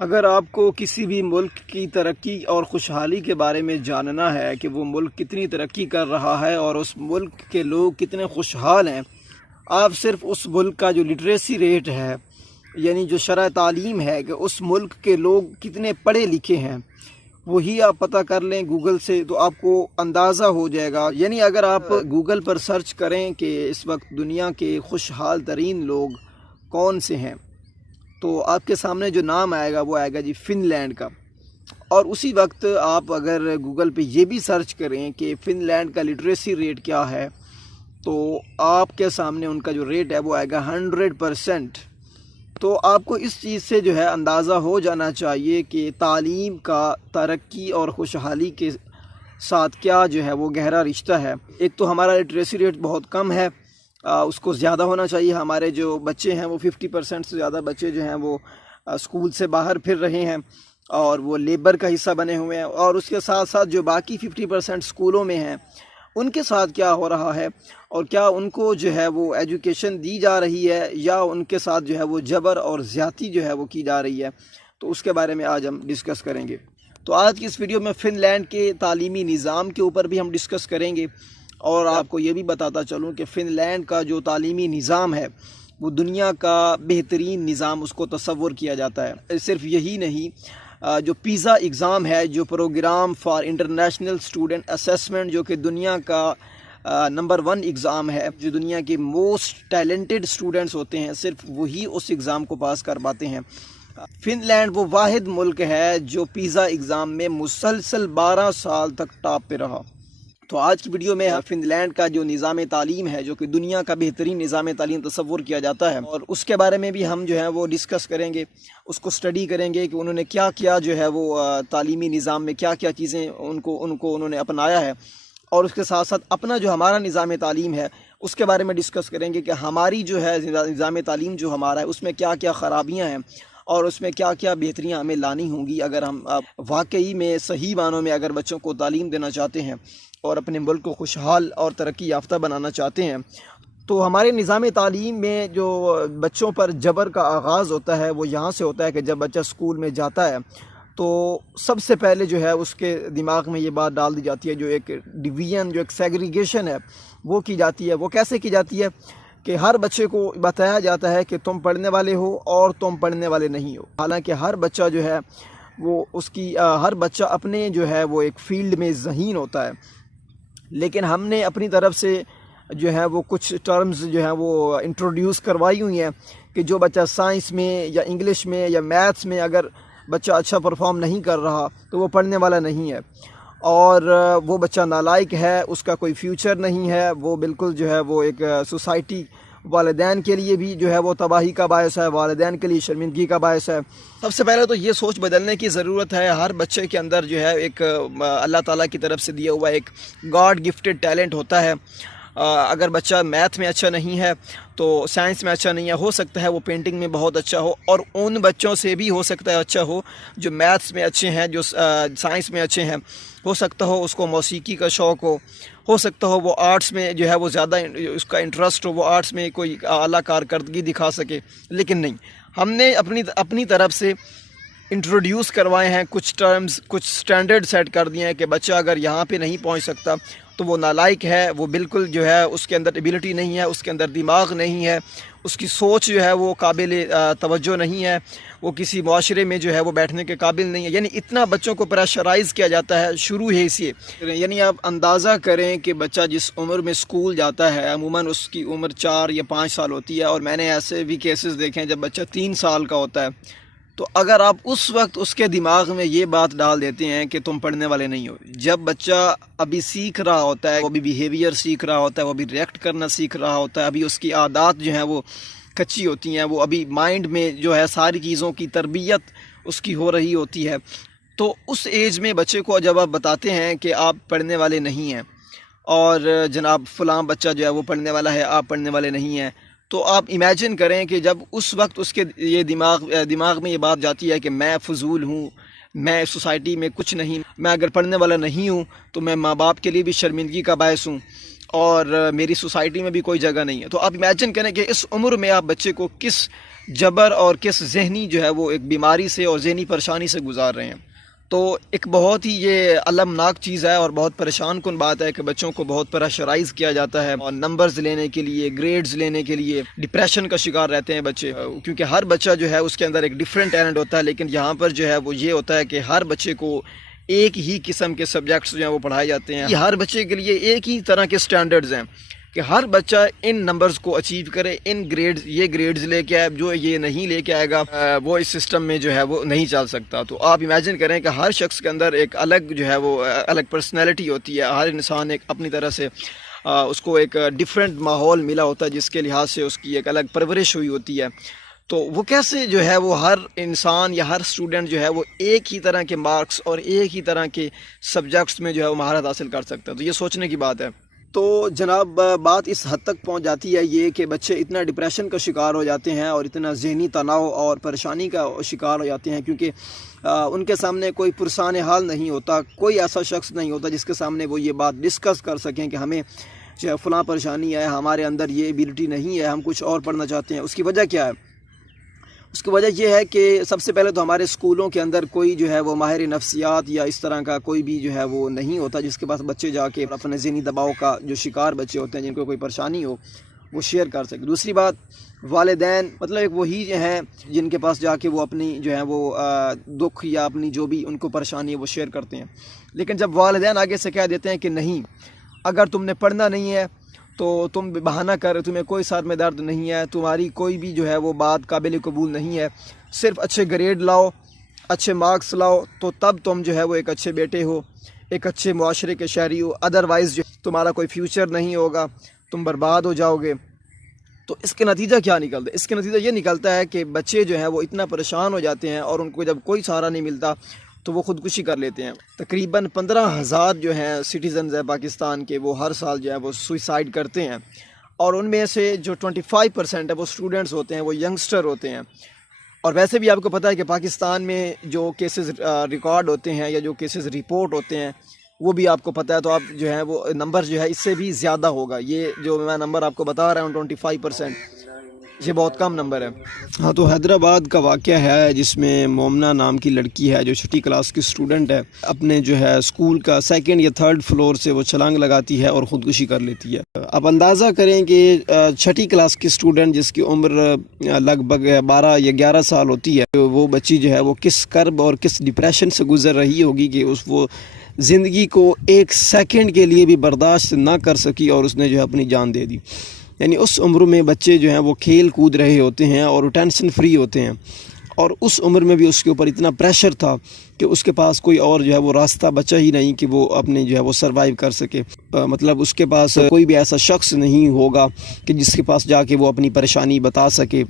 اگر آپ کو کسی بھی ملک کی ترقی اور خوشحالی کے بارے میں جاننا ہے کہ وہ ملک کتنی ترقی کر رہا ہے اور اس ملک کے لوگ کتنے خوشحال ہیں، آپ صرف اس ملک کا جو لٹریسی ریٹ ہے، یعنی جو شرح تعلیم ہے کہ اس ملک کے لوگ کتنے پڑھے لکھے ہیں، وہی آپ پتہ کر لیں گوگل سے تو آپ کو اندازہ ہو جائے گا۔ یعنی اگر آپ گوگل پر سرچ کریں کہ اس وقت دنیا کے خوشحال ترین لوگ کون سے ہیں، تو آپ کے سامنے جو نام آئے گا وہ آئے گا فن لینڈ کا۔ اور اسی وقت آپ اگر گوگل پہ یہ بھی سرچ کریں کہ فن لینڈ کا لٹریسی ریٹ کیا ہے، تو آپ کے سامنے ان کا جو ریٹ ہے وہ آئے گا 100%۔ تو آپ کو اس چیز سے اندازہ ہو جانا چاہیے کہ تعلیم کا ترقی اور خوشحالی کے ساتھ کیا وہ گہرا رشتہ ہے۔ ایک تو ہمارا لٹریسی ریٹ بہت کم ہے، اس کو زیادہ ہونا چاہیے۔ ہمارے جو بچے ہیں وہ 50% سے زیادہ بچے وہ اسکول سے باہر پھر رہے ہیں اور وہ لیبر کا حصہ بنے ہوئے ہیں، اور اس کے ساتھ ساتھ جو باقی 50% اسکولوں میں ہیں ان کے ساتھ کیا ہو رہا ہے، اور کیا ان کو وہ ایجوکیشن دی جا رہی ہے یا ان کے ساتھ وہ جبر اور زیادتی وہ کی جا رہی ہے، تو اس کے بارے میں آج ہم ڈسکس کریں گے۔ تو آج کی اس ویڈیو میں فن لینڈ کے تعلیمی نظام کے اوپر بھی ہم ڈسکس کریں گے، اور آپ کو یہ بھی بتاتا چلوں کہ فن لینڈ کا جو تعلیمی نظام ہے وہ دنیا کا بہترین نظام اس کو تصور کیا جاتا ہے۔ صرف یہی نہیں، جو پیزا ایگزام ہے، جو programme for international student assessment, جو کہ دنیا کا نمبر 1 ایگزام ہے، جو دنیا کے موسٹ ٹیلنٹڈ اسٹوڈنٹس ہوتے ہیں صرف وہی اس ایگزام کو پاس کر پاتے ہیں۔ فن لینڈ وہ واحد ملک ہے جو پیزا ایگزام میں مسلسل 12 سال تک ٹاپ پہ رہا۔ تو آج کی ویڈیو میں فن لینڈ کا جو نظام تعلیم ہے، جو کہ دنیا کا بہترین نظام تعلیم تصور کیا جاتا ہے، اور اس کے بارے میں بھی ہم وہ ڈسکس کریں گے، اس کو اسٹڈی کریں گے کہ انہوں نے کیا کیا وہ تعلیمی نظام میں کیا کیا چیزیں انہوں نے اپنایا ہے، اور اس کے ساتھ ساتھ اپنا جو ہمارا نظام تعلیم ہے اس کے بارے میں ڈسکس کریں گے کہ ہماری نظام تعلیم جو ہمارا ہے اس میں کیا کیا خرابیاں ہیں، اور اس میں کیا کیا بہتریاں ہمیں لانی ہوں گی اگر ہم واقعی میں صحیح معنوں میں اگر بچوں کو تعلیم دینا چاہتے ہیں اور اپنے ملک کو خوشحال اور ترقی یافتہ بنانا چاہتے ہیں۔ تو ہمارے نظام تعلیم میں جو بچوں پر جبر کا آغاز ہوتا ہے وہ یہاں سے ہوتا ہے کہ جب بچہ اسکول میں جاتا ہے تو سب سے پہلے اس کے دماغ میں یہ بات ڈال دی جاتی ہے، جو ایک ڈویژن، جو ایک سیگریگیشن ہے وہ کی جاتی ہے۔ وہ کیسے کی جاتی ہے کہ ہر بچے کو بتایا جاتا ہے کہ تم پڑھنے والے ہو اور تم پڑھنے والے نہیں ہو، حالانکہ ہر بچہ وہ ہر بچہ اپنے وہ ایک فیلڈ میں ذہین ہوتا ہے، لیکن ہم نے اپنی طرف سے وہ کچھ ٹرمز وہ انٹروڈیوس کروائی ہوئی ہیں کہ جو بچہ سائنس میں یا انگلش میں یا میتھس میں اگر بچہ اچھا پرفارم نہیں کر رہا تو وہ پڑھنے والا نہیں ہے، اور وہ بچہ نالائق ہے، اس کا کوئی فیوچر نہیں ہے، وہ بالکل وہ ایک سوسائٹی، والدین کے لیے بھی وہ تباہی کا باعث ہے، والدین کے لیے شرمندگی کا باعث ہے۔ سب سے پہلے تو یہ سوچ بدلنے کی ضرورت ہے۔ ہر بچے کے اندر ایک اللہ تعالیٰ کی طرف سے دیا ہوا ایک گاڈ گفٹڈ ٹیلنٹ ہوتا ہے۔ اگر بچہ میتھ میں اچھا نہیں ہے تو سائنس میں اچھا نہیں ہے، ہو سکتا ہے وہ پینٹنگ میں بہت اچھا ہو، اور ان بچوں سے بھی ہو سکتا ہے اچھا ہو جو میتھس میں اچھے ہیں، جو سائنس میں اچھے ہیں۔ ہو سکتا ہو اس کو موسیقی کا شوق ہو سکتا ہو وہ آرٹس میں وہ زیادہ اس کا انٹرسٹ ہو، وہ آرٹس میں کوئی اعلیٰ کارکردگی دکھا سکے، لیکن نہیں، ہم نے اپنی طرف سے انٹروڈیوس کروائے ہیں کچھ ٹرمز، کچھ سٹینڈرڈ سیٹ کر دیے ہیں کہ بچہ اگر یہاں پہ نہیں پہنچ سکتا تو وہ نالائق ہے، وہ بالکل اس کے اندر ایبیلٹی نہیں ہے، اس کے اندر دماغ نہیں ہے، اس کی سوچ وہ قابل توجہ نہیں ہے، وہ کسی معاشرے میں وہ بیٹھنے کے قابل نہیں ہے۔ یعنی اتنا بچوں کو پریشرائز کیا جاتا ہے شروع ہی سے۔ یعنی آپ اندازہ کریں کہ بچہ جس عمر میں اسکول جاتا ہے، عموماً اس کی عمر 4 یا 5 سال ہوتی ہے، اور میں نے ایسے بھی کیسز دیکھے ہیں جب بچہ 3 سال کا ہوتا ہے، تو اگر آپ اس وقت اس کے دماغ میں یہ بات ڈال دیتے ہیں کہ تم پڑھنے والے نہیں ہو، جب بچہ ابھی سیکھ رہا ہوتا ہے، وہ بھی بیہیویئر سیکھ رہا ہوتا ہے، وہ بھی ریئیکٹ کرنا سیکھ رہا ہوتا ہے، ابھی اس کی عادات وہ کچی ہوتی ہیں، وہ ابھی مائنڈ میں ساری چیزوں کی تربیت اس کی ہو رہی ہوتی ہے، تو اس ایج میں بچے کو جب آپ بتاتے ہیں کہ آپ پڑھنے والے نہیں ہیں، اور جناب فلاں بچہ وہ پڑھنے والا ہے، آپ پڑھنے والے نہیں ہیں، تو آپ امیجن کریں کہ جب اس وقت اس کے یہ دماغ میں یہ بات جاتی ہے کہ میں فضول ہوں، میں سوسائٹی میں کچھ نہیں، میں اگر پڑھنے والا نہیں ہوں تو میں ماں باپ کے لیے بھی شرمندگی کا باعث ہوں، اور میری سوسائٹی میں بھی کوئی جگہ نہیں ہے۔ تو آپ امیجن کریں کہ اس عمر میں آپ بچے کو کس جبر اور کس ذہنی جو ہے وہ ایک بیماری سے اور ذہنی پریشانی سے گزار رہے ہیں۔ تو ایک بہت ہی یہ المناک چیز ہے اور بہت پریشان کن بات ہے کہ بچوں کو بہت پریشرائز کیا جاتا ہے اور نمبرز لینے کے لیے، گریڈز لینے کے لیے ڈپریشن کا شکار رہتے ہیں بچے، کیونکہ ہر بچہ جو ہے اس کے اندر ایک ڈیفرنٹ ٹیلنٹ ہوتا ہے، لیکن یہاں پر جو ہے وہ یہ ہوتا ہے کہ ہر بچے کو ایک ہی قسم کے سبجیکٹس جو ہیں وہ پڑھائے جاتے ہیں۔ ہر بچے کے لیے ایک ہی طرح کے سٹینڈرڈز ہیں کہ ہر بچہ ان نمبرز کو اچیو کرے، ان گریڈز، یہ گریڈز لے کے آئے، جو یہ نہیں لے کے آئے گا وہ اس سسٹم میں جو ہے وہ نہیں چل سکتا۔ تو آپ امیجن کریں کہ ہر شخص کے اندر ایک الگ جو ہے وہ الگ پرسنالٹی ہوتی ہے، ہر انسان ایک اپنی طرح سے اس کو ایک ڈیفرنٹ ماحول ملا ہوتا ہے جس کے لحاظ سے اس کی ایک الگ پرورش ہوئی ہوتی ہے۔ تو وہ کیسے جو ہے وہ ہر انسان یا ہر اسٹوڈنٹ جو ہے وہ ایک ہی طرح کے مارکس اور ایک ہی طرح کے سبجیکٹس میں جو ہے وہ مہارت حاصل کر سکتا ہے؟ تو یہ سوچنے کی بات ہے۔ تو جناب بات اس حد تک پہنچ جاتی ہے یہ کہ بچے اتنا ڈپریشن کا شکار ہو جاتے ہیں اور اتنا ذہنی تناؤ اور پریشانی کا شکار ہو جاتے ہیں، کیونکہ ان کے سامنے کوئی پرسان حال نہیں ہوتا، کوئی ایسا شخص نہیں ہوتا جس کے سامنے وہ یہ بات ڈسکس کر سکیں کہ ہمیں جو ہے فلاں پریشانی ہے، ہمارے اندر یہ ایبلٹی نہیں ہے، ہم کچھ اور پڑھنا چاہتے ہیں۔ اس کی وجہ کیا ہے؟ اس کی وجہ یہ ہے کہ سب سے پہلے تو ہمارے اسکولوں کے اندر کوئی جو ہے وہ ماہر نفسیات یا اس طرح کا کوئی بھی جو ہے وہ نہیں ہوتا جس کے پاس بچے جا کے اپنے ذہنی دباؤ کا جو شکار بچے ہوتے ہیں، جن کو کوئی پریشانی ہو، وہ شیئر کر سکے۔ دوسری بات، والدین مطلب ایک وہی ہیں جن کے پاس جا کے وہ اپنی جو ہے وہ دکھ یا اپنی جو بھی ان کو پریشانی ہے وہ شیئر کرتے ہیں۔ لیکن جب والدین آگے سے کہہ دیتے ہیں کہ نہیں، اگر تم نے پڑھنا نہیں ہے تو تم بہانہ کر، تمہیں کوئی سر میں درد نہیں ہے، تمہاری کوئی بھی جو ہے وہ بات قابل قبول نہیں ہے، صرف اچھے گریڈ لاؤ، اچھے مارکس لاؤ، تو تب تم جو ہے وہ ایک اچھے بیٹے ہو، ایک اچھے معاشرے کے شہری ہو، ادروائز جو تمہارا کوئی فیوچر نہیں ہوگا، تم برباد ہو جاؤ گے۔ تو اس کے نتیجہ کیا نکلتا ہے؟ اس کے نتیجہ یہ نکلتا ہے کہ بچے جو ہیں وہ اتنا پریشان ہو جاتے ہیں اور ان کو جب کوئی سہارا نہیں ملتا تو وہ خودکشی کر لیتے ہیں۔ تقریباً 15,000 جو ہیں سٹیزنز ہیں پاکستان کے، وہ ہر سال جو ہے وہ سوئسائڈ کرتے ہیں، اور ان میں سے جو 25% ہے وہ اسٹوڈنٹس ہوتے ہیں، وہ ینگسٹر ہوتے ہیں۔ اور ویسے بھی آپ کو پتہ ہے کہ پاکستان میں جو کیسز ریکارڈ ہوتے ہیں یا جو کیسز رپورٹ ہوتے ہیں وہ بھی آپ کو پتہ ہے، تو آپ جو ہے وہ نمبر جو ہے اس سے بھی زیادہ ہوگا۔ یہ جو میں نمبر آپ کو بتا رہا ہوں 25%، یہ بہت کم نمبر ہے۔ ہاں، تو حیدرآباد کا واقعہ ہے جس میں مومنہ نام کی لڑکی ہے جو 6ٹھی کلاس کی اسٹوڈنٹ ہے، اپنے جو ہے اسکول کا 2nd یا 3rd فلور سے وہ چھلانگ لگاتی ہے اور خودکشی کر لیتی ہے۔ اب اندازہ کریں کہ 6ٹھی کلاس کی اسٹوڈنٹ جس کی عمر لگ بھگ 12 یا 11 سال ہوتی ہے، وہ بچی جو ہے وہ کس کرب اور کس ڈپریشن سے گزر رہی ہوگی کہ وہ زندگی کو 1 سیکنڈ کے لیے بھی برداشت نہ کر سکی اور اس نے جو ہے اپنی جان دے دی۔ یعنی اس عمر میں بچے جو ہیں وہ کھیل کود رہے ہوتے ہیں اور ٹینشن فری ہوتے ہیں، اور اس عمر میں بھی اس کے اوپر اتنا پریشر تھا کہ اس کے پاس کوئی اور جو ہے وہ راستہ بچا ہی نہیں کہ وہ اپنے جو ہے وہ سروائیو کر سکے۔ مطلب اس کے پاس کوئی بھی ایسا شخص نہیں ہوگا کہ جس کے پاس جا کے وہ اپنی پریشانی بتا سکے،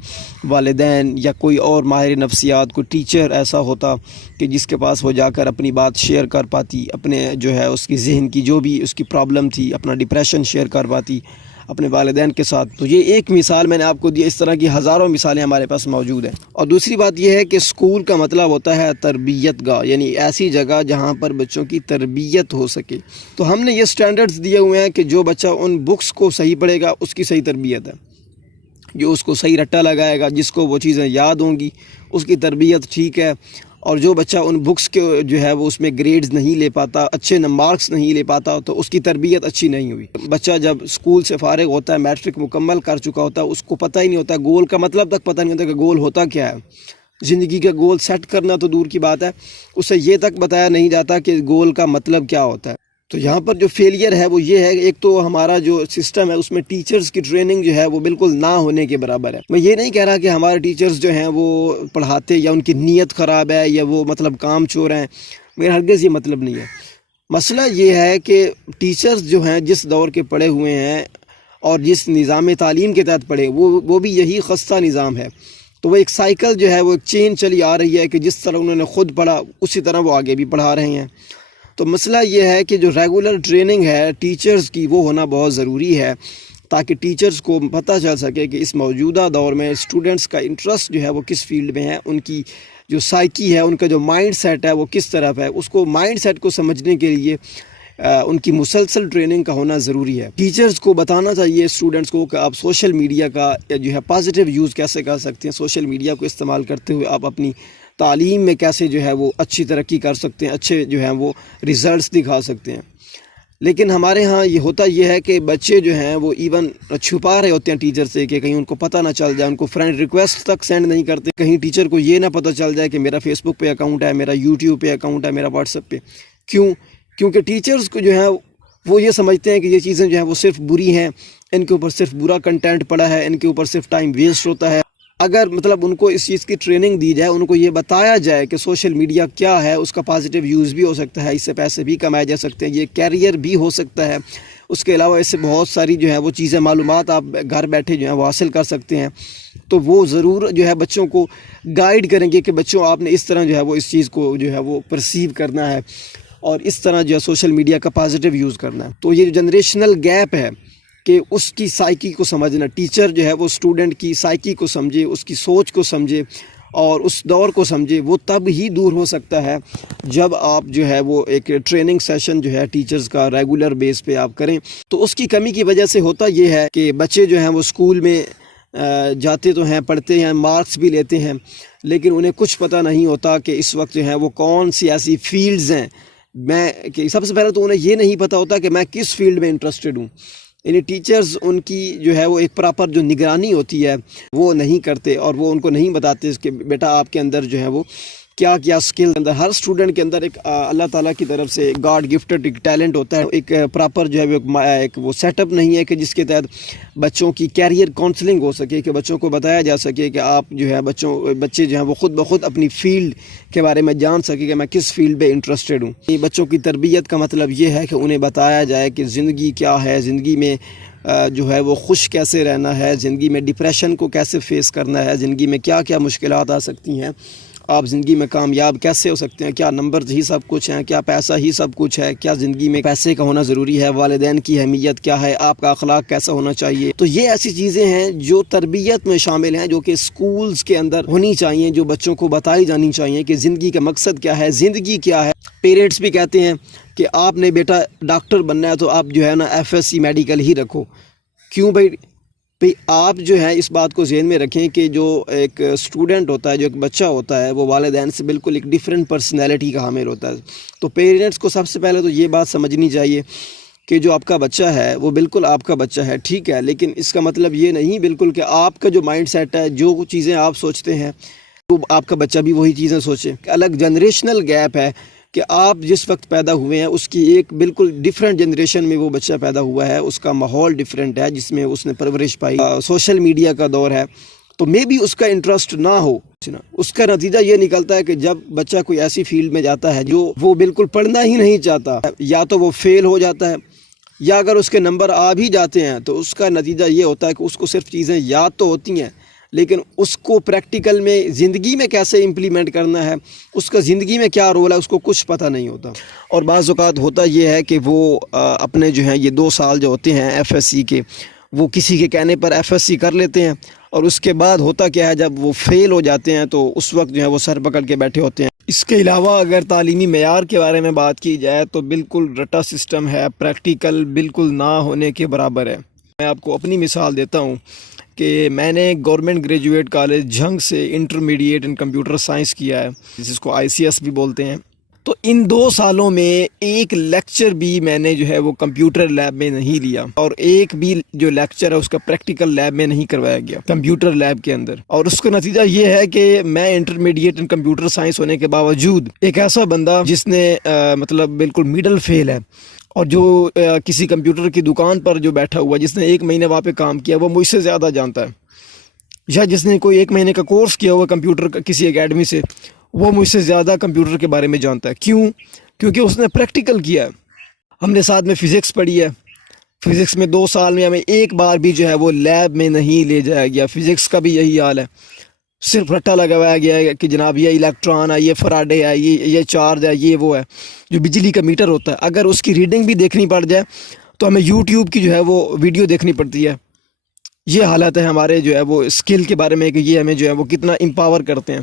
والدین یا کوئی اور ماہر نفسیات، کوئی ٹیچر ایسا ہوتا کہ جس کے پاس وہ جا کر اپنی بات شیئر کر پاتی، اپنے جو ہے اس کی ذہن کی جو بھی اس کی پرابلم تھی، اپنا ڈپریشن شیئر کر پاتی اپنے والدین کے ساتھ۔ تو یہ ایک مثال میں نے آپ کو دی، اس طرح کی ہزاروں مثالیں ہمارے پاس موجود ہیں۔ اور دوسری بات یہ ہے کہ اسکول کا مطلب ہوتا ہے تربیت گاہ، یعنی ایسی جگہ جہاں پر بچوں کی تربیت ہو سکے۔ تو ہم نے یہ سٹینڈرڈز دیے ہوئے ہیں کہ جو بچہ ان بکس کو صحیح پڑھے گا اس کی صحیح تربیت ہے، جو اس کو صحیح رٹا لگائے گا، جس کو وہ چیزیں یاد ہوں گی، اس کی تربیت ٹھیک ہے۔ اور جو بچہ ان بکس کے جو ہے وہ اس میں گریڈز نہیں لے پاتا، اچھے مارکس نہیں لے پاتا، تو اس کی تربیت اچھی نہیں ہوئی۔ بچہ جب اسکول سے فارغ ہوتا ہے، میٹرک مکمل کر چکا ہوتا ہے، اس کو پتہ ہی نہیں ہوتا، گول کا مطلب تک پتہ نہیں ہوتا کہ گول ہوتا کیا ہے۔ زندگی کا گول سیٹ کرنا تو دور کی بات ہے، اسے یہ تک بتایا نہیں جاتا کہ گول کا مطلب کیا ہوتا ہے۔ تو یہاں پر جو فیلئر ہے وہ یہ ہے، ایک تو ہمارا جو سسٹم ہے اس میں ٹیچرز کی ٹریننگ جو ہے وہ بالکل نہ ہونے کے برابر ہے۔ میں یہ نہیں کہہ رہا کہ ہمارے ٹیچرز جو ہیں وہ پڑھاتے یا ان کی نیت خراب ہے یا وہ مطلب کام چور ہیں، میرا ہرگز یہ مطلب نہیں ہے۔ مسئلہ یہ ہے کہ ٹیچرز جو ہیں جس دور کے پڑھے ہوئے ہیں اور جس نظام تعلیم کے تحت پڑھے، وہ بھی یہی خستہ نظام ہے۔ تو وہ ایک سائیکل جو ہے وہ ایک چین چلی آ رہی ہے کہ جس طرح انہوں نے خود پڑھا اسی طرح وہ آگے بھی پڑھا رہے ہیں۔ تو مسئلہ یہ ہے کہ جو ریگولر ٹریننگ ہے ٹیچرز کی وہ ہونا بہت ضروری ہے، تاکہ ٹیچرز کو پتہ چل سکے کہ اس موجودہ دور میں اسٹوڈنٹس کا انٹرسٹ جو ہے وہ کس فیلڈ میں ہے، ان کی جو سائیکی ہے، ان کا جو مائنڈ سیٹ ہے وہ کس طرف ہے۔ اس کو مائنڈ سیٹ کو سمجھنے کے لیے ان کی مسلسل ٹریننگ کا ہونا ضروری ہے۔ ٹیچرز کو بتانا چاہیے اسٹوڈنٹس کو کہ آپ سوشل میڈیا کا جو ہے پازیٹیو یوز کیسے کر سکتے ہیں، سوشل میڈیا کو استعمال کرتے ہوئے آپ اپنی تعلیم میں کیسے جو ہے وہ اچھی ترقی کر سکتے ہیں، اچھے جو ہیں وہ ریزلٹس دکھا سکتے ہیں۔ لیکن ہمارے ہاں یہ ہوتا یہ ہے کہ بچے جو ہیں وہ ایون چھپا رہے ہوتے ہیں ٹیچر سے کہ کہیں ان کو پتہ نہ چل جائے، ان کو فرینڈ ریکویسٹ تک سینڈ نہیں کرتے، کہیں ٹیچر کو یہ نہ پتہ چل جائے کہ میرا فیس بک پہ اکاؤنٹ ہے، میرا یوٹیوب پہ اکاؤنٹ ہے، میرا واٹس ایپ پہ۔ کیونکہ ٹیچرز کو جو ہے وہ یہ سمجھتے ہیں کہ یہ چیزیں جو ہیں وہ صرف بری ہیں، ان کے اوپر صرف برا کنٹینٹ پڑا ہے، ان کے اوپر صرف ٹائم ویسٹ ہوتا ہے۔ اگر مطلب ان کو اس چیز کی ٹریننگ دی جائے، ان کو یہ بتایا جائے کہ سوشل میڈیا کیا ہے، اس کا پازیٹیو یوز بھی ہو سکتا ہے، اس سے پیسے بھی کمائے جا سکتے ہیں، یہ کیریئر بھی ہو سکتا ہے، اس کے علاوہ اس سے بہت ساری جو ہے وہ چیزیں معلومات آپ گھر بیٹھے جو ہیں وہ حاصل کر سکتے ہیں، تو وہ ضرور جو ہے بچوں کو گائیڈ کریں گے کہ بچوں آپ نے اس طرح جو ہے وہ اس چیز کو جو ہے وہ پرسیو کرنا ہے اور اس طرح جو ہے سوشل میڈیا کا پازیٹیو یوز کرنا ہے۔ تو یہ جو جنریشنل گیپ ہے کہ اس کی سائیکی کو سمجھنا، ٹیچر جو ہے وہ اسٹوڈنٹ کی سائیکی کو سمجھے، اس کی سوچ کو سمجھے اور اس دور کو سمجھے، وہ تب ہی دور ہو سکتا ہے جب آپ جو ہے وہ ایک ٹریننگ سیشن جو ہے ٹیچرز کا ریگولر بیس پہ آپ کریں۔ تو اس کی کمی کی وجہ سے ہوتا یہ ہے کہ بچے جو ہیں وہ اسکول میں جاتے تو ہیں، پڑھتے ہیں، مارکس بھی لیتے ہیں، لیکن انہیں کچھ پتہ نہیں ہوتا کہ اس وقت جو ہے وہ کون سی ایسی فیلڈز ہیں، کہ سب سے پہلے تو انہیں یہ نہیں پتہ ہوتا کہ میں کس فیلڈ میں انٹرسٹڈ ہوں۔ یعنی ٹیچرز ان کی جو ہے وہ ایک پراپر جو نگرانی ہوتی ہے وہ نہیں کرتے، اور وہ ان کو نہیں بتاتے کہ بیٹا آپ کے اندر جو ہے وہ کیا کیا سکل اندر، ہر اسٹوڈنٹ کے اندر ایک اللہ تعالیٰ کی طرف سے گاڈ گفٹڈ ایک ٹیلنٹ ہوتا ہے، ایک پراپر جو ہے ایک وہ سیٹ اپ نہیں ہے کہ جس کے تحت بچوں کی کیریئر کاؤنسلنگ ہو سکے، کہ بچوں کو بتایا جا سکے کہ آپ جو ہے بچے جو ہیں وہ خود بخود اپنی فیلڈ کے بارے میں جان سکے کہ میں کس فیلڈ پہ انٹرسٹڈ ہوں۔ بچوں کی تربیت کا مطلب یہ ہے کہ انہیں بتایا جائے کہ زندگی کیا ہے، زندگی میں جو ہے وہ خوش کیسے رہنا ہے، زندگی میں ڈپریشن کو کیسے فیس کرنا ہے، زندگی میں کیا کیا مشکلات آ سکتی ہیں، آپ زندگی میں کامیاب کیسے ہو سکتے ہیں، کیا نمبرز ہی سب کچھ ہیں، کیا پیسہ ہی سب کچھ ہے، کیا زندگی میں پیسے کا ہونا ضروری ہے، والدین کی اہمیت کیا ہے، آپ کا اخلاق کیسا ہونا چاہیے۔ تو یہ ایسی چیزیں ہیں جو تربیت میں شامل ہیں، جو کہ اسکولز کے اندر ہونی چاہیے، جو بچوں کو بتائی جانی چاہیے کہ زندگی کا مقصد کیا ہے، زندگی کیا ہے۔ پیرنٹس بھی کہتے ہیں کہ آپ نے بیٹا ڈاکٹر بننا ہے تو آپ جو ہے نا FSC میڈیکل ہی رکھو۔ کیوں بھائی آپ جو ہے اس بات کو ذہن میں رکھیں کہ جو ایک اسٹوڈنٹ ہوتا ہے، جو ایک بچہ ہوتا ہے، وہ والدین سے بالکل ایک ڈیفرنٹ پرسنالٹی کا حامل ہوتا ہے۔ تو پیرنٹس کو سب سے پہلے تو یہ بات سمجھنی چاہیے کہ جو آپ کا بچہ ہے وہ بالکل آپ کا بچہ ہے، ٹھیک ہے، لیکن اس کا مطلب یہ نہیں بالکل کہ آپ کا جو مائنڈ سیٹ ہے، جو چیزیں آپ سوچتے ہیں تو آپ کا بچہ بھی وہی چیزیں سوچے۔ الگ جنریشنل گیپ ہے کہ آپ جس وقت پیدا ہوئے ہیں اس کی ایک بالکل ڈیفرنٹ جنریشن میں وہ بچہ پیدا ہوا ہے، اس کا ماحول ڈیفرنٹ ہے جس میں اس نے پرورش پائی، سوشل میڈیا کا دور ہے، تو مے بھی اس کا انٹرسٹ نہ ہو۔ اس کا نتیجہ یہ نکلتا ہے کہ جب بچہ کوئی ایسی فیلڈ میں جاتا ہے جو وہ بالکل پڑھنا ہی نہیں چاہتا، یا تو وہ فیل ہو جاتا ہے، یا اگر اس کے نمبر آ بھی جاتے ہیں تو اس کا نتیجہ یہ ہوتا ہے کہ اس کو صرف چیزیں یاد تو ہوتی ہیں، لیکن اس کو پریکٹیکل میں زندگی میں کیسے امپلیمنٹ کرنا ہے، اس کا زندگی میں کیا رول ہے، اس کو کچھ پتہ نہیں ہوتا۔ اور بعض اوقات ہوتا یہ ہے کہ وہ اپنے جو ہیں یہ 2 سال جو ہوتے ہیں FSC کے، وہ کسی کے کہنے پر FSC کر لیتے ہیں، اور اس کے بعد ہوتا کیا ہے جب وہ فیل ہو جاتے ہیں تو اس وقت جو ہے وہ سر پکڑ کے بیٹھے ہوتے ہیں۔ اس کے علاوہ اگر تعلیمی معیار کے بارے میں بات کی جائے تو بالکل رٹا سسٹم ہے، پریکٹیکل بالکل نہ ہونے کے برابر ہے۔ میں آپ کو اپنی مثال دیتا ہوں کہ میں نے گورنمنٹ گریجویٹ کالج جھنگ سے انٹرمیڈیٹ ان کمپیوٹر سائنس کیا ہے، جس کو ICS بھی بولتے ہیں۔ تو ان 2 سالوں میں ایک لیکچر بھی میں نے جو ہے وہ کمپیوٹر لیب میں نہیں لیا، اور ایک بھی جو لیکچر ہے اس کا پریکٹیکل لیب میں نہیں کروایا گیا کمپیوٹر لیب کے اندر۔ اور اس کا نتیجہ یہ ہے کہ میں انٹرمیڈیٹ ان کمپیوٹر سائنس ہونے کے باوجود ایک ایسا بندہ جس نے مطلب بالکل میڈل فیل ہے، اور جو کسی کمپیوٹر کی دکان پر جو بیٹھا ہوا جس نے 1 مہینے وہاں پہ کام کیا، وہ مجھ سے زیادہ جانتا ہے، یا جس نے کوئی 1 مہینے کا کورس کیا ہوا کمپیوٹر کا کسی اکیڈمی سے، وہ مجھ سے زیادہ کمپیوٹر کے بارے میں جانتا ہے۔ کیوں؟ کیونکہ اس نے پریکٹیکل کیا ہے۔ ہم نے ساتھ میں فزکس پڑھی ہے، فزکس میں 2 سال میں ہمیں ایک بار بھی جو ہے وہ لیب میں نہیں لے جایا گیا۔ فزکس کا بھی یہی حال ہے، صرف رٹا لگوایا گیا ہے کہ جناب یہ الیکٹران ہے، یہ فراڈے ہے، یہ چارج ہے، یہ وہ ہے، جو بجلی کا میٹر ہوتا ہے۔ اگر اس کی ریڈنگ بھی دیکھنی پڑ جائے تو ہمیں یوٹیوب کی جو ہے وہ ویڈیو دیکھنی پڑتی ہے۔ یہ حالت ہے ہمارے جو ہے وہ اسکل کے بارے میں کہ یہ ہمیں جو ہے وہ کتنا امپاور کرتے ہیں۔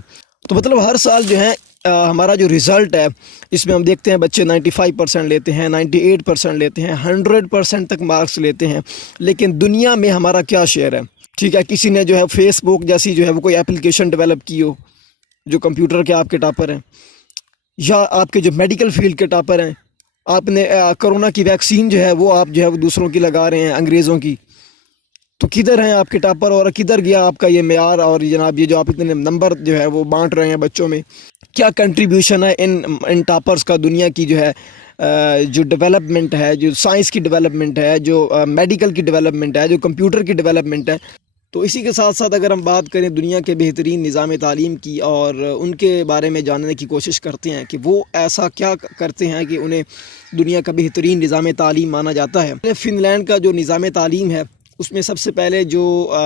تو مطلب ہر سال جو ہے ہمارا جو رزلٹ ہے اس میں ہم دیکھتے ہیں بچے 95% لیتے ہیں، 98% لیتے ہیں، 100% تک مارکس لیتے ہیں، لیکن دنیا میں ہمارا کیا شیئر ہے؟ ٹھیک ہے، کسی نے جو ہے فیس بک جیسی جو ہے وہ کوئی اپلیکیشن ڈیولپ کی ہو، جو کمپیوٹر کے آپ کے ٹاپر ہیں، یا آپ کے جو میڈیکل فیلڈ کے ٹاپر ہیں، آپ نے کرونا کی ویکسین جو ہے وہ آپ جو ہے وہ دوسروں کی لگا رہے ہیں، انگریزوں کی، تو کدھر ہیں آپ کے ٹاپر اور کدھر گیا آپ کا یہ معیار؟ اور جناب یہ جو آپ اتنے نمبر جو ہے وہ بانٹ رہے ہیں بچوں میں، کیا کنٹریبیوشن ہے ان ٹاپرز کا دنیا کی جو ہے جو ڈیولپمنٹ ہے، جو سائنس کی ڈیولپمنٹ ہے، جو میڈیکل کی ڈیولپمنٹ ہے، جو کمپیوٹر کی ڈیولپمنٹ ہے؟ تو اسی کے ساتھ ساتھ اگر ہم بات کریں دنیا کے بہترین نظام تعلیم کی اور ان کے بارے میں جاننے کی کوشش کرتے ہیں کہ وہ ایسا کیا کرتے ہیں کہ انہیں دنیا کا بہترین نظام تعلیم مانا جاتا ہے۔ فن لینڈ کا جو نظام تعلیم ہے اس میں سب سے پہلے جو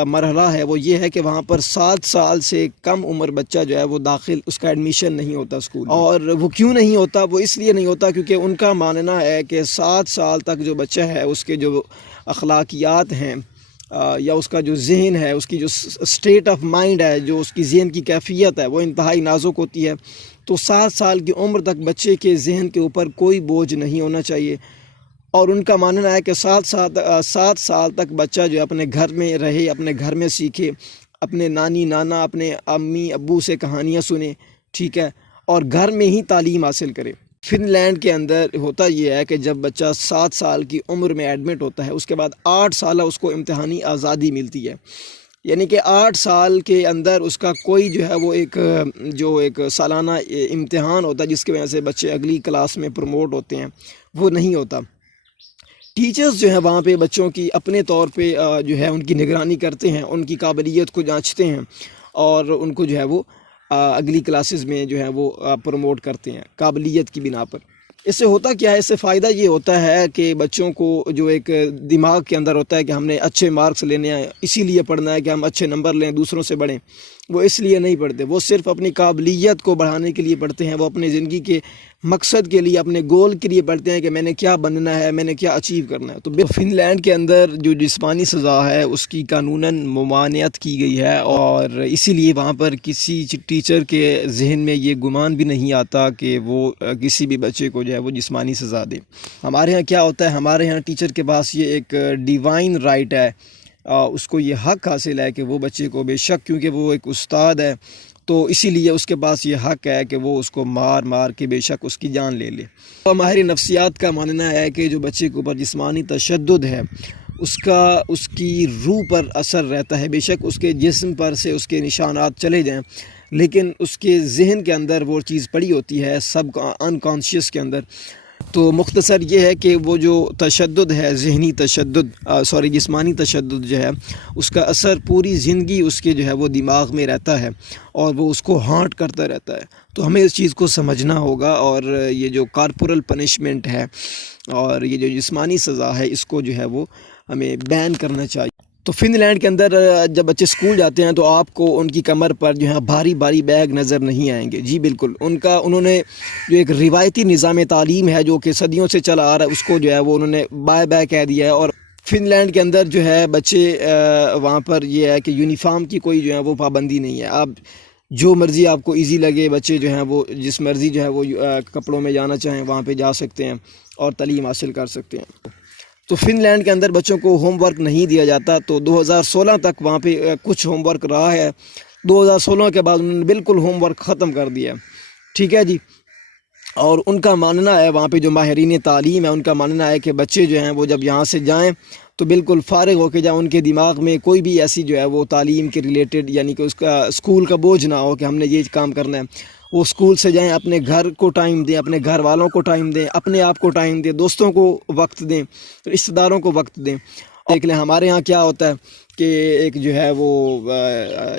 مرحلہ ہے وہ یہ ہے کہ وہاں پر 7 سال سے کم عمر بچہ جو ہے وہ داخل، اس کا ایڈمیشن نہیں ہوتا اسکول میں۔ اور وہ کیوں نہیں ہوتا؟ وہ اس لیے نہیں ہوتا کیونکہ ان کا ماننا ہے کہ 7 سال تک جو بچہ ہے اس کے جو اخلاقیات ہیں یا اس کا جو ذہن ہے، اس کی جو اسٹیٹ آف مائنڈ ہے، جو اس کی ذہن کی کیفیت ہے، وہ انتہائی نازک ہوتی ہے۔ تو 7 سال کی عمر تک بچے کے ذہن کے اوپر کوئی بوجھ نہیں ہونا چاہیے، اور ان کا ماننا ہے کہ 7 سال تک بچہ جو اپنے گھر میں رہے، اپنے گھر میں سیکھے، اپنے نانی نانا، اپنے امی ابو سے کہانیاں سنے، ٹھیک ہے، اور گھر میں ہی تعلیم حاصل کرے۔ فن لینڈ کے اندر ہوتا یہ ہے کہ جب بچہ 7 سال کی عمر میں ایڈمٹ ہوتا ہے، اس کے بعد 8 سالہ اس کو امتحانی آزادی ملتی ہے، یعنی کہ 8 سال کے اندر اس کا کوئی جو ہے وہ ایک سالانہ امتحان ہوتا ہے جس کی وجہ سے بچے اگلی کلاس میں پروموٹ ہوتے ہیں، وہ نہیں ہوتا۔ ٹیچرز جو ہیں وہاں پہ بچوں کی اپنے طور پہ جو ہے ان کی نگرانی کرتے ہیں، ان کی قابلیت کو جانچتے ہیں اور ان کو جو ہے وہ اگلی کلاسز میں جو ہے وہ پروموٹ کرتے ہیں قابلیت کی بنا پر۔ اس سے ہوتا کیا ہے؟ اس سے فائدہ یہ ہوتا ہے کہ بچوں کو جو ایک دماغ کے اندر ہوتا ہے کہ ہم نے اچھے مارکس لینے ہیں، اسی لیے پڑھنا ہے کہ ہم اچھے نمبر لیں، دوسروں سے بڑھیں، وہ اس لیے نہیں پڑھتے، وہ صرف اپنی قابلیت کو بڑھانے کے لیے پڑھتے ہیں، وہ اپنے زندگی کے مقصد کے لیے، اپنے گول کے لیے پڑھتے ہیں کہ میں نے کیا بننا ہے، میں نے کیا اچیو کرنا ہے۔ تو فن لینڈ کے اندر جو جسمانی سزا ہے اس کی قانوناً ممانعت کی گئی ہے، اور اسی لیے وہاں پر کسی ٹیچر کے ذہن میں یہ گمان بھی نہیں آتا کہ وہ کسی بھی بچے کو جو ہے وہ جسمانی سزا دے۔ ہمارے ہاں کیا ہوتا ہے؟ ہمارے ہاں ٹیچر کے پاس یہ ایک ڈیوائن رائٹ ہے، اس کو یہ حق حاصل ہے کہ وہ بچے کو، بے شک کیونکہ وہ ایک استاد ہے تو اسی لیے اس کے پاس یہ حق ہے کہ وہ اس کو مار کے بے شک اس کی جان لے لے۔ ماہر نفسیات کا ماننا ہے کہ جو بچے کے اوپر جسمانی تشدد ہے اس کی روح پر اثر رہتا ہے، بے شک اس کے جسم پر سے اس کے نشانات چلے جائیں لیکن اس کے ذہن کے اندر وہ چیز پڑی ہوتی ہے، سب انکانشیس کے اندر۔ تو مختصر یہ ہے کہ وہ جو تشدد ہے، ذہنی تشدد جسمانی تشدد جو ہے، اس کا اثر پوری زندگی اس کے جو ہے وہ دماغ میں رہتا ہے اور وہ اس کو ہانٹ کرتا رہتا ہے۔ تو ہمیں اس چیز کو سمجھنا ہوگا، اور یہ جو کارپورل پنشمنٹ ہے اور یہ جو جسمانی سزا ہے اس کو جو ہے وہ ہمیں بین کرنا چاہیے۔ تو فن لینڈ کے اندر جب بچے اسکول جاتے ہیں تو آپ کو ان کی کمر پر جو ہے بھاری بیگ نظر نہیں آئیں گے، جی بالکل۔ انہوں نے جو ایک روایتی نظام تعلیم ہے جو کہ صدیوں سے چلا آ رہا ہے اس کو جو ہے وہ انہوں نے بائے کہہ دیا ہے، اور فن لینڈ کے اندر جو ہے بچے وہاں پر یہ ہے کہ یونیفارم کی کوئی جو ہے وہ پابندی نہیں ہے، آپ جو مرضی آپ کو ایزی لگے، بچے جو ہیں وہ جس مرضی جو ہے وہ کپڑوں میں جانا چاہیں وہاں پہ جا سکتے ہیں اور تعلیم حاصل کر سکتے ہیں۔ تو فن لینڈ کے اندر بچوں کو ہوم ورک نہیں دیا جاتا، تو 2016 تک وہاں پہ کچھ ہوم ورک رہا ہے، 2016 کے بعد انہوں نے بالکل ہوم ورک ختم کر دیا، ٹھیک ہے جی۔ اور ان کا ماننا ہے، وہاں پہ جو ماہرین تعلیم ہے ان کا ماننا ہے کہ بچے جو ہیں وہ جب یہاں سے جائیں تو بالکل فارغ ہو کے جائیں، ان کے دماغ میں کوئی بھی ایسی جو ہے وہ تعلیم کے ریلیٹڈ، یعنی کہ اس کا اسکول کا بوجھ نہ ہو کہ ہم نے یہ کام کرنا ہے۔ وہ اسکول سے جائیں، اپنے گھر کو ٹائم دیں، اپنے گھر والوں کو ٹائم دیں، اپنے آپ کو ٹائم دیں، دوستوں کو وقت دیں، رشتہ داروں کو وقت دیں۔ دیکھ لیں ہمارے ہاں کیا ہوتا ہے کہ ایک جو ہے وہ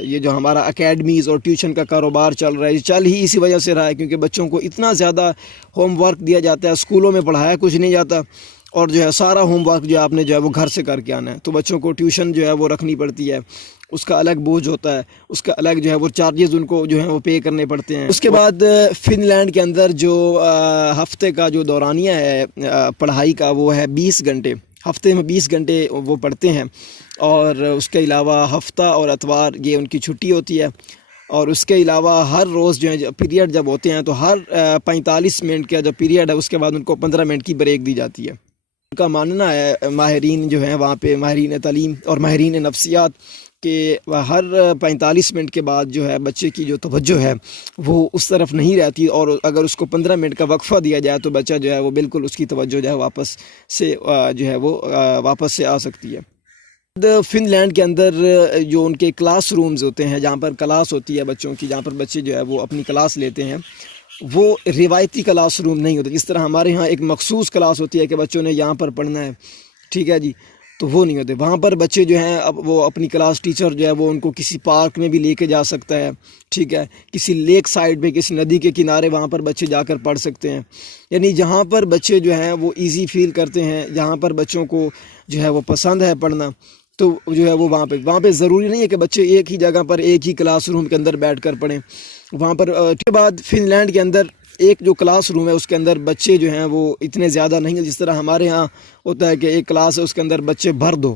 یہ جو ہمارا اکیڈمیز اور ٹیوشن کا کاروبار چل رہا ہے، چل ہی اسی وجہ سے رہا ہے کیونکہ بچوں کو اتنا زیادہ ہوم ورک دیا جاتا ہے، اسکولوں میں پڑھایا کچھ نہیں جاتا، اور جو ہے سارا ہوم ورک جو ہے آپ نے جو ہے وہ گھر سے کر کے آنا ہے، تو بچوں کو ٹیوشن جو ہے وہ رکھنی پڑتی ہے، اس کا الگ بوجھ ہوتا ہے، اس کا الگ جو ہے وہ چارجز ان کو جو ہے وہ پے کرنے پڑتے ہیں۔ اس کے بعد فن لینڈ کے اندر جو ہفتے کا جو دورانیہ ہے پڑھائی کا وہ ہے 20 گھنٹے، ہفتے میں 20 گھنٹے وہ پڑھتے ہیں، اور اس کے علاوہ ہفتہ اور اتوار یہ ان کی چھٹی ہوتی ہے، اور اس کے علاوہ ہر روز جو ہے پیریڈ جب ہوتے ہیں تو ہر 45 منٹ کا جو پیریڈ ہے اس کے بعد ان کو 15 منٹ کی بریک دی جاتی ہے۔ ان کا ماننا ہے ماہرین جو ہیں وہاں پہ، ماہرین تعلیم اور ماہرین نفسیات، کہ ہر 45 منٹ کے بعد جو ہے بچے کی جو توجہ ہے وہ اس طرف نہیں رہتی، اور اگر اس کو 15 منٹ کا وقفہ دیا جائے تو بچہ جو ہے وہ بالکل اس کی توجہ جو ہے واپس سے جو ہے وہ واپس سے آ سکتی ہے۔ فن لینڈ کے اندر جو ان کے کلاس رومز ہوتے ہیں، جہاں پر کلاس ہوتی ہے بچوں کی، جہاں پر بچے جو ہے وہ اپنی کلاس لیتے ہیں، وہ روایتی کلاس روم نہیں ہوتے۔ جس طرح ہمارے ہاں ایک مخصوص کلاس ہوتی ہے کہ بچوں نے یہاں پر پڑھنا ہے، ٹھیک ہے جی، تو وہ نہیں ہوتے وہاں پر۔ بچے جو ہیں اب وہ اپنی کلاس ٹیچر جو ہے وہ ان کو کسی پارک میں بھی لے کے جا سکتا ہے، ٹھیک ہے، کسی لیک سائڈ پہ، کسی ندی کے کنارے، وہاں پر بچے جا کر پڑھ سکتے ہیں۔ یعنی جہاں پر بچے جو ہیں وہ ایزی فیل کرتے ہیں، جہاں پر بچوں کو جو ہے وہ پسند ہے پڑھنا، تو جو ہے وہ وہاں پہ ضروری نہیں ہے کہ بچے ایک ہی جگہ پر ایک ہی کلاس روم کے اندر بیٹھ کر پڑھیں وہاں پر۔ اس کے بعد فن لینڈ کے اندر ایک جو کلاس روم ہے اس کے اندر بچے جو ہیں وہ اتنے زیادہ نہیں ہیں، جس طرح ہمارے ہاں ہوتا ہے کہ ایک کلاس ہے اس کے اندر بچے بھر دو،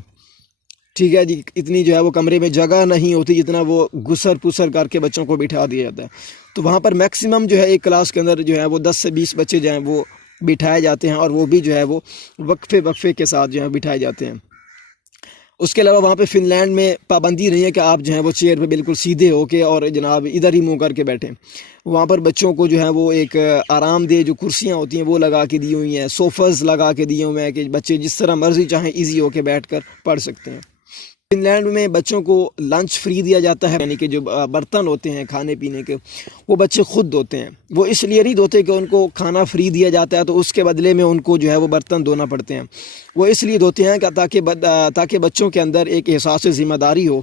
ٹھیک ہے جی، اتنی جو ہے وہ کمرے میں جگہ نہیں ہوتی جتنا وہ گسر پسر کر کے بچوں کو بٹھا دیا جاتا ہے۔ تو وہاں پر میکسیمم جو ہے ایک کلاس کے اندر جو ہے وہ 10 سے 20 بچے جو ہیں وہ بٹھائے جاتے ہیں، اور وہ بھی جو ہے وہ وقفے کے ساتھ جو ہے بٹھائے جاتے ہیں۔ اس کے علاوہ وہاں پہ فن لینڈ میں پابندی نہیں ہے کہ آپ جو ہیں وہ چیئر پہ بالکل سیدھے ہو کے اور جناب ادھر ہی منہ کر کے بیٹھیں۔ وہاں پر بچوں کو جو ہے وہ ایک آرام دہ جو کرسیاں ہوتی ہیں وہ لگا کے دی ہوئی ہیں، سوفاز لگا کے دیے ہوئے ہیں کہ بچے جس طرح مرضی چاہیں ایزی ہو کے بیٹھ کر پڑھ سکتے ہیں۔ فن لینڈ میں بچوں کو لنچ فری دیا جاتا ہے، یعنی کہ جو برتن ہوتے ہیں کھانے پینے کے وہ بچے خود دھوتے ہیں۔ وہ اس لیے نہیں دھوتے کہ ان کو کھانا فری دیا جاتا ہے تو اس کے بدلے میں ان کو جو ہے وہ برتن دھونا پڑتے ہیں، وہ اس لیے دھوتے ہیں کہ تاکہ بچوں کے اندر ایک احساس ذمہ داری ہو،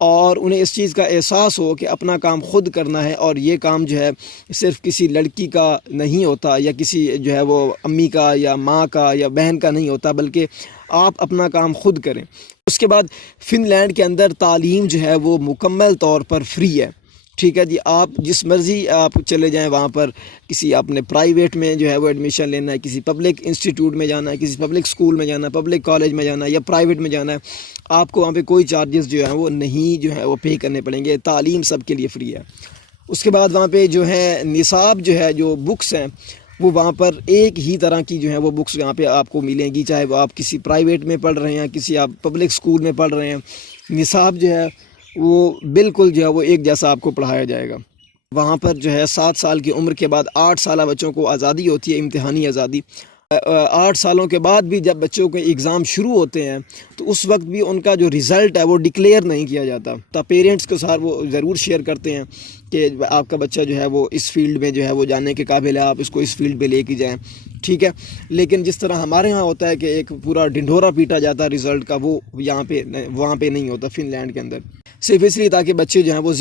اور انہیں اس چیز کا احساس ہو کہ اپنا کام خود کرنا ہے، اور یہ کام جو ہے صرف کسی لڑکی کا نہیں ہوتا، یا کسی جو ہے وہ امی کا یا ماں کا یا بہن کا نہیں ہوتا، بلکہ آپ اپنا کام خود کریں۔ اس کے بعد فن لینڈ کے اندر تعلیم جو ہے وہ مکمل طور پر فری ہے، ٹھیک ہے جی، آپ جس مرضی آپ چلے جائیں وہاں پر، کسی آپ نے پرائیویٹ میں جو ہے وہ ایڈمیشن لینا ہے، کسی پبلک انسٹیٹیوٹ میں جانا ہے، کسی پبلک اسکول میں جانا ہے، پبلک کالج میں جانا ہے یا پرائیویٹ میں جانا ہے، آپ کو وہاں پہ کوئی چارجز جو ہیں وہ نہیں جو ہے وہ پے کرنے پڑیں گے۔ تعلیم سب کے لیے فری ہے۔ اس کے بعد وہاں پہ جو ہے نصاب جو ہے، جو بکس ہیں، وہ وہاں پر ایک ہی طرح کی جو ہے وہ بکس یہاں پہ آپ کو ملیں گی، چاہے وہ آپ کسی پرائیویٹ میں پڑھ رہے ہیں، کسی آپ پبلک اسکول میں پڑھ رہے ہیں، نصاب جو ہے وہ بالکل جو ہے وہ ایک جیسا آپ کو پڑھایا جائے گا۔ وہاں پر جو ہے 7 سال کی عمر کے بعد 8 سالہ بچوں کو آزادی ہوتی ہے، امتحانی آزادی۔ 8 سالوں کے بعد بھی جب بچوں کے ایگزام شروع ہوتے ہیں تو اس وقت بھی ان کا جو رزلٹ ہے وہ ڈکلیئر نہیں کیا جاتا، تو پیرنٹس کے ساتھ وہ ضرور شیئر کرتے ہیں کہ آپ کا بچہ جو ہے وہ اس فیلڈ میں جو ہے وہ جانے کے قابل ہے، آپ اس کو اس فیلڈ پہ لے کے جائیں، ٹھیک ہے۔ لیکن جس طرح ہمارے ہاں ہوتا ہے کہ ایک پورا ڈھنڈورا پیٹا جاتا ہے رزلٹ کا، وہ وہاں پہ نہیں ہوتا فن لینڈ کے اندر، صرف اس لیے تاکہ بچے جو ہیں وہ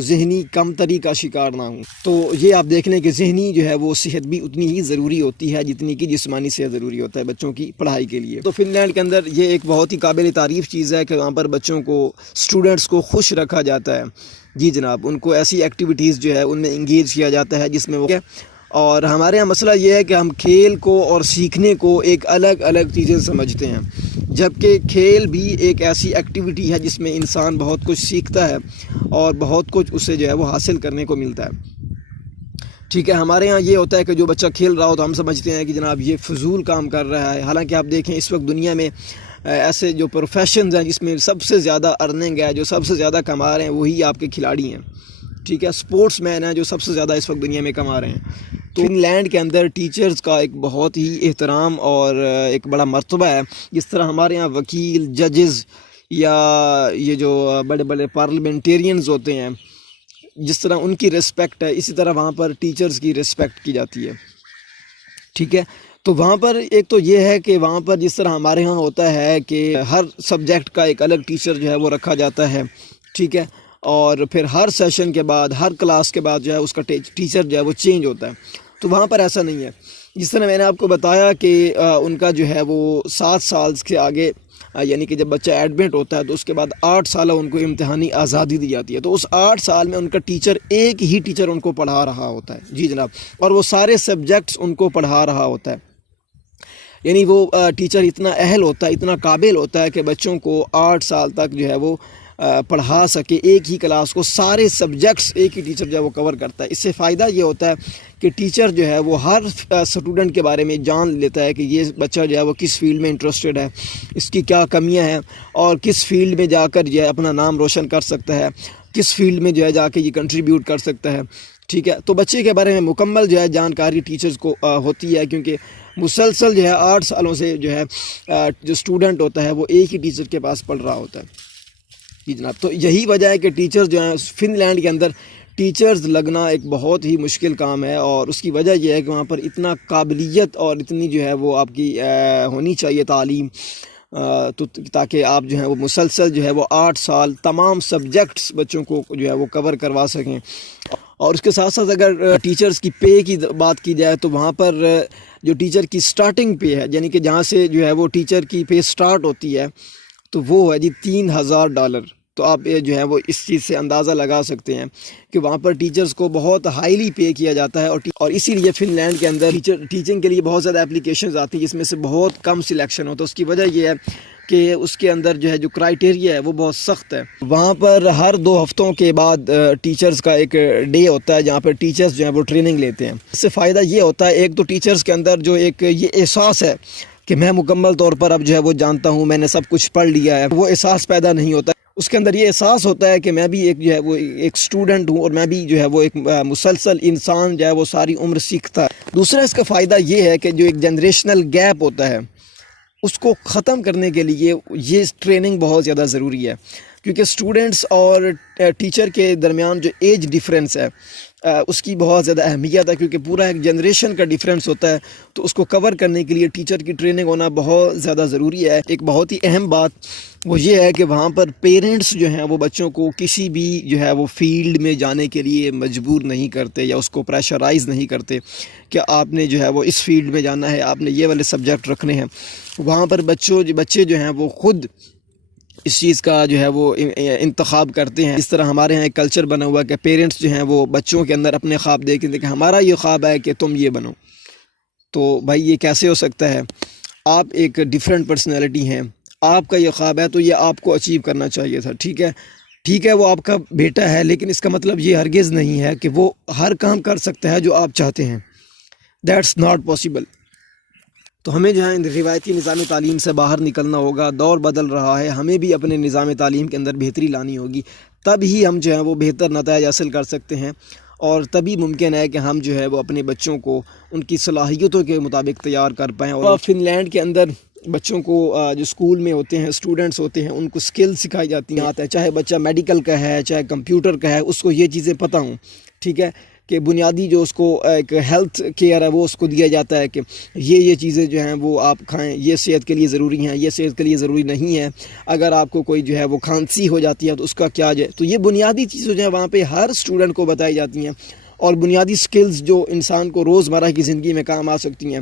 ذہنی کمتری کا شکار نہ ہوں۔ تو یہ آپ دیکھ لیں کہ ذہنی جو ہے وہ صحت بھی اتنی ہی ضروری ہوتی ہے جتنی کہ جسمانی صحت ضروری ہوتا ہے بچوں کی پڑھائی کے لیے۔ تو فن لینڈ کے اندر یہ ایک بہت ہی قابل تعریف چیز ہے کہ وہاں پر بچوں کو، اسٹوڈنٹس کو خوش رکھا جاتا ہے، جی جناب، ان کو ایسی ایکٹیویٹیز جو ہے ان میں انگیج کیا جاتا ہے جس میں وہ، اور ہمارے یہاں مسئلہ یہ ہے کہ ہم کھیل کو اور سیکھنے کو ایک الگ الگ چیزیں سمجھتے ہیں، جبکہ کھیل بھی ایک ایسی ایکٹیویٹی ہے جس میں انسان بہت کچھ سیکھتا ہے اور بہت کچھ اسے جو ہے وہ حاصل کرنے کو ملتا ہے، ٹھیک ہے۔ ہمارے ہاں یہ ہوتا ہے کہ جو بچہ کھیل رہا ہو تو ہم سمجھتے ہیں کہ جناب یہ فضول کام کر رہا ہے، حالانکہ آپ دیکھیں اس وقت دنیا میں ایسے جو پروفیشنز ہیں جس میں سب سے زیادہ ارننگ ہے، جو سب سے زیادہ کما رہے ہیں، وہی آپ کے کھلاڑی ہیں، ٹھیک ہے، سپورٹس مین ہیں جو سب سے زیادہ اس وقت دنیا میں کما رہے ہیں۔ تو فن لینڈ کے اندر ٹیچرز کا ایک بہت ہی احترام اور ایک بڑا مرتبہ ہے، جس طرح ہمارے یہاں وکیل، ججز یا یہ جو بڑے بڑے پارلیمنٹیرینز ہوتے ہیں، جس طرح ان کی رسپیکٹ ہے، اسی طرح وہاں پر ٹیچرز کی رسپیکٹ کی جاتی ہے، ٹھیک ہے۔ تو وہاں پر ایک تو یہ ہے کہ وہاں پر جس طرح ہمارے ہاں ہوتا ہے کہ ہر سبجیکٹ کا ایک الگ ٹیچر جو ہے وہ رکھا جاتا ہے، ٹھیک ہے، اور پھر ہر سیشن کے بعد، ہر کلاس کے بعد جو ہے اس کا ٹیچر جو ہے وہ چینج ہوتا ہے، تو وہاں پر ایسا نہیں ہے۔ جس طرح میں نے آپ کو بتایا کہ ان کا جو ہے وہ 7 سال کے آگے، یعنی کہ جب بچہ ایڈمٹ ہوتا ہے تو اس کے بعد 8 سالہ ان کو امتحانی آزادی دی جاتی ہے، تو اس 8 سال میں ان کا ٹیچر، ایک ہی ٹیچر ان کو پڑھا رہا ہوتا ہے، جی جناب، اور وہ سارے سبجیکٹس ان کو پڑھا رہا ہوتا ہے، یعنی وہ ٹیچر اتنا اہل ہوتا ہے، اتنا قابل ہوتا ہے کہ بچوں کو 8 سال تک جو ہے وہ پڑھا سکے، ایک ہی کلاس کو سارے سبجیکٹس ایک ہی ٹیچر جو ہے وہ کور کرتا ہے۔ اس سے فائدہ یہ ہوتا ہے کہ ٹیچر جو ہے وہ ہر اسٹوڈنٹ کے بارے میں جان لیتا ہے کہ یہ بچہ جو ہے وہ کس فیلڈ میں انٹرسٹڈ ہے، اس کی کیا کمیاں ہیں، اور کس فیلڈ میں جا کر جو ہے اپنا نام روشن کر سکتا ہے، کس فیلڈ میں جو ہے جا کے یہ کنٹریبیوٹ کر سکتا ہے، ٹھیک ہے۔ تو بچے کے بارے میں مکمل جو ہے جانکاری ٹیچرز کو ہوتی ہے، کیونکہ مسلسل جو ہے 8 سالوں سے جو ہے جو اسٹوڈنٹ ہوتا ہے وہ ایک ہی ٹیچر کے پاس پڑھ رہا ہوتا ہے جی جناب۔ تو یہی وجہ ہے کہ ٹیچرز جو ہیں فن لینڈ کے اندر ٹیچرز لگنا ایک بہت ہی مشکل کام ہے، اور اس کی وجہ یہ ہے کہ وہاں پر اتنا قابلیت اور اتنی جو ہے وہ آپ کی ہونی چاہیے تعلیم، تو تاکہ آپ جو ہے وہ مسلسل جو ہے وہ 8 سال تمام سبجیکٹس بچوں کو جو ہے وہ کور کروا سکیں۔ اور اس کے ساتھ ساتھ اگر ٹیچرز کی پے کی بات کی جائے تو وہاں پر جو ٹیچر کی سٹارٹنگ پے ہے، یعنی کہ جہاں سے جو ہے وہ ٹیچر کی پے سٹارٹ ہوتی ہے، تو وہ ہے جی $3000۔ تو آپ جو ہے وہ اس چیز سے اندازہ لگا سکتے ہیں کہ وہاں پر ٹیچرز کو بہت ہائیلی پے کیا جاتا ہے، اور اسی لیے فن لینڈ کے اندر ٹیچنگ کے لیے بہت زیادہ اپلیکیشنز آتی ہیں، جس میں سے بہت کم سلیکشن ہوتا ہے۔ اس کی وجہ یہ ہے کہ اس کے اندر جو ہے جو کرائٹیریا ہے وہ بہت سخت ہے۔ وہاں پر ہر 2 ہفتوں کے بعد ٹیچرز کا ایک ڈے ہوتا ہے جہاں پر ٹیچرز جو ہیں وہ ٹریننگ لیتے ہیں۔ اس سے فائدہ یہ ہوتا ہے، ایک تو ٹیچرز کے اندر جو ایک یہ احساس ہے کہ میں مکمل طور پر اب جو ہے وہ جانتا ہوں، میں نے سب کچھ پڑھ لیا ہے، وہ احساس پیدا نہیں ہوتا۔ اس کے اندر یہ احساس ہوتا ہے کہ میں بھی ایک جو ہے وہ ایک اسٹوڈنٹ ہوں، اور میں بھی جو ہے وہ ایک مسلسل انسان جو ہے وہ ساری عمر سیکھتا ہے۔ دوسرا اس کا فائدہ یہ ہے کہ جو ایک جنریشنل گیپ ہوتا ہے اس کو ختم کرنے کے لیے یہ ٹریننگ بہت زیادہ ضروری ہے، کیونکہ اسٹوڈنٹس اور ٹیچر کے درمیان جو ایج ڈیفرنس ہے اس کی بہت زیادہ اہمیت ہے، کیونکہ پورا ایک جنریشن کا ڈیفرنس ہوتا ہے، تو اس کو کور کرنے کے لیے ٹیچر کی ٹریننگ ہونا بہت زیادہ ضروری ہے۔ ایک بہت ہی اہم بات وہ یہ ہے کہ وہاں پر پیرنٹس جو ہیں وہ بچوں کو کسی بھی جو ہے وہ فیلڈ میں جانے کے لیے مجبور نہیں کرتے یا اس کو پریشرائز نہیں کرتے کہ آپ نے جو ہے وہ اس فیلڈ میں جانا ہے، آپ نے یہ والے سبجیکٹ رکھنے ہیں۔ وہاں پر بچے جو ہیں وہ خود اس چیز کا جو ہے وہ انتخاب کرتے ہیں۔ اس طرح ہمارے ہاں ایک کلچر بنا ہوا ہے کہ پیرنٹس جو ہیں وہ بچوں کے اندر اپنے خواب دیکھتے ہیں کہ ہمارا یہ خواب ہے کہ تم یہ بنو۔ تو بھائی یہ کیسے ہو سکتا ہے؟ آپ ایک ڈیفرنٹ پرسنالٹی ہیں، آپ کا یہ خواب ہے تو یہ آپ کو اچیو کرنا چاہیے تھا، ٹھیک ہے وہ آپ کا بیٹا ہے، لیکن اس کا مطلب یہ ہرگز نہیں ہے کہ وہ ہر کام کر سکتا ہے جو آپ چاہتے ہیں۔ That's not possible. تو ہمیں جو ہے روایتی نظام تعلیم سے باہر نکلنا ہوگا، دور بدل رہا ہے، ہمیں بھی اپنے نظام تعلیم کے اندر بہتری لانی ہوگی، تب ہی ہم جو ہے وہ بہتر نتائج حاصل کر سکتے ہیں، اور تبھی ممکن ہے کہ ہم جو ہے وہ اپنے بچوں کو ان کی صلاحیتوں کے مطابق تیار کر پائیں۔ اور فن لینڈ کے اندر بچوں کو جو اسکول میں ہوتے ہیں اسٹوڈنٹس ہوتے ہیں ان کو سکل سکھائی جاتی ہیں، چاہے بچہ میڈیکل کا ہے چاہے کمپیوٹر کا ہے، اس کو یہ چیزیں پتہ ہوں، ٹھیک ہے، کہ بنیادی جو اس کو ایک ہیلتھ کیئر ہے وہ اس کو دیا جاتا ہے کہ یہ چیزیں جو ہیں وہ آپ کھائیں، یہ صحت کے لیے ضروری ہیں، یہ صحت کے لیے ضروری نہیں ہے، اگر آپ کو کوئی جو ہے وہ کھانسی ہو جاتی ہے تو اس کا کیا جو ہے، تو یہ بنیادی چیزیں جو ہیں وہاں پہ ہر اسٹوڈنٹ کو بتائی جاتی ہیں، اور بنیادی سکلز جو انسان کو روزمرہ کی زندگی میں کام آ سکتی ہیں،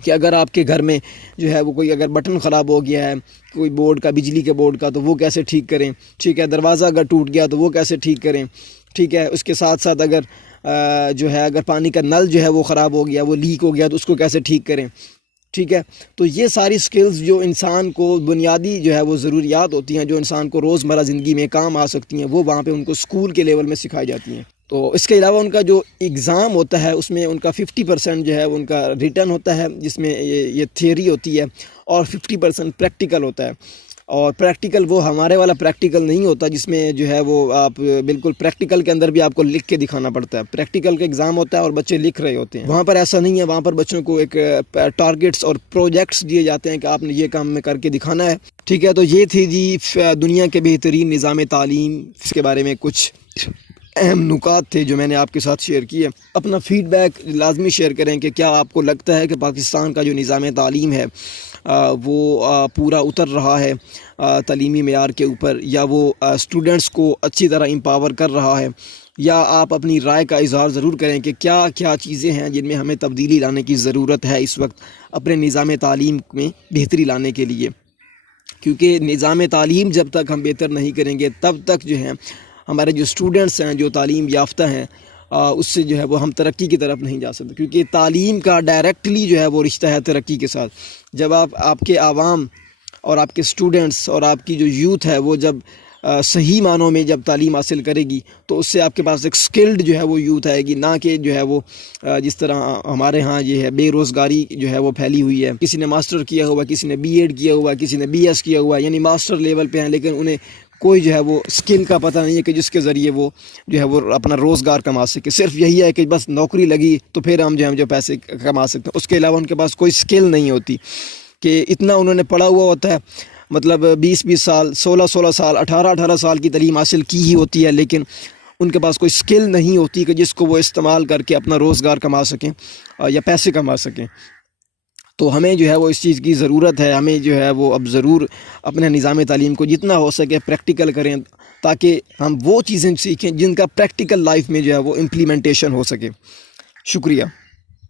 کہ اگر آپ کے گھر میں جو ہے وہ کوئی اگر بٹن خراب ہو گیا ہے کوئی بورڈ کا، بجلی کے بورڈ کا، تو وہ کیسے ٹھیک کریں، ٹھیک ہے، دروازہ اگر ٹوٹ گیا تو وہ کیسے ٹھیک کریں، ٹھیک ہے، اس کے ساتھ ساتھ اگر جو ہے اگر پانی کا نل جو ہے وہ خراب ہو گیا، وہ لیک ہو گیا تو اس کو کیسے ٹھیک کریں، ٹھیک ہے۔ تو یہ ساری سکلز جو انسان کو بنیادی جو ہے وہ ضروریات ہوتی ہیں جو انسان کو روزمرہ زندگی میں کام آ سکتی ہیں، وہ وہاں پہ ان کو اسکول کے لیول میں سکھائی جاتی ہیں۔ تو اس کے علاوہ ان کا جو ایگزام ہوتا ہے اس میں ان کا 50% جو ہے ان کا ریٹن ہوتا ہے، جس میں یہ تھیوری ہوتی ہے، اور 50% پریکٹیکل ہوتا ہے، اور پریکٹیکل وہ ہمارے والا پریکٹیکل نہیں ہوتا جس میں جو ہے وہ آپ بالکل پریکٹیکل کے اندر بھی آپ کو لکھ کے دکھانا پڑتا ہے، پریکٹیکل کا ایگزام ہوتا ہے اور بچے لکھ رہے ہوتے ہیں، وہاں پر ایسا نہیں ہے، وہاں پر بچوں کو ایک ٹارگٹس اور پروجیکٹس دیے جاتے ہیں کہ آپ نے یہ کام میں کر کے دکھانا ہے، ٹھیک ہے۔ تو یہ تھی جی دنیا کے بہترین نظام تعلیم، اس کے بارے میں کچھ اہم نکات تھے جو میں نے آپ کے ساتھ شیئر کیے۔ اپنا فیڈ بیک لازمی شیئر کریں کہ کیا آپ کو لگتا ہے کہ پاکستان کا جو نظام تعلیم ہے وہ پورا اتر رہا ہے تعلیمی معیار کے اوپر، یا وہ اسٹوڈنٹس کو اچھی طرح امپاور کر رہا ہے، یا آپ اپنی رائے کا اظہار ضرور کریں کہ کیا کیا چیزیں ہیں جن میں ہمیں تبدیلی لانے کی ضرورت ہے اس وقت اپنے نظام تعلیم میں بہتری لانے کے لیے، کیونکہ نظام تعلیم جب تک ہم بہتر نہیں کریں گے تب تک جو ہے ہمارے جو اسٹوڈنٹس ہیں جو تعلیم یافتہ ہیں اس سے جو ہے وہ ہم ترقی کی طرف نہیں جا سکتے، کیونکہ تعلیم کا ڈائریکٹلی جو ہے وہ رشتہ ہے ترقی کے ساتھ۔ جب آپ کے عوام اور آپ کے اسٹوڈنٹس اور آپ کی جو یوتھ ہے وہ جب صحیح معنوں میں جب تعلیم حاصل کرے گی تو اس سے آپ کے پاس ایک سکلڈ جو ہے وہ یوتھ آئے گی، نہ کہ جو ہے وہ جس طرح ہمارے ہاں یہ ہے بے روزگاری جو ہے وہ پھیلی ہوئی ہے. کسی نے ماسٹر کیا ہوا، کسی نے بی ایڈ کیا ہوا، کسی نے بی ایس کیا ہوا، یعنی ماسٹر لیول پہ ہیں، لیکن انہیں کوئی جو ہے وہ اسکل کا پتہ نہیں ہے کہ جس کے ذریعے وہ جو ہے وہ اپنا روزگار کما سکے. صرف یہی ہے کہ بس نوکری لگی تو پھر ہم جو پیسے کما سکتے ہیں. اس کے علاوہ ان کے پاس کوئی اسکل نہیں ہوتی کہ اتنا انہوں نے پڑھا ہوا ہوتا ہے، مطلب 20 سال، 16 سال، 18 سال کی تعلیم حاصل کی ہی ہوتی ہے، لیکن ان کے پاس کوئی اسکل نہیں ہوتی کہ جس کو وہ استعمال کر کے اپنا روزگار کما سکیں یا پیسے کما سکیں. تو ہمیں جو ہے وہ اس چیز کی ضرورت ہے. ہمیں جو ہے وہ اب ضرور اپنے نظام تعلیم کو جتنا ہو سکے پریکٹیکل کریں، تاکہ ہم وہ چیزیں سیکھیں جن کا پریکٹیکل لائف میں جو ہے وہ امپلیمنٹیشن ہو سکے. شکریہ.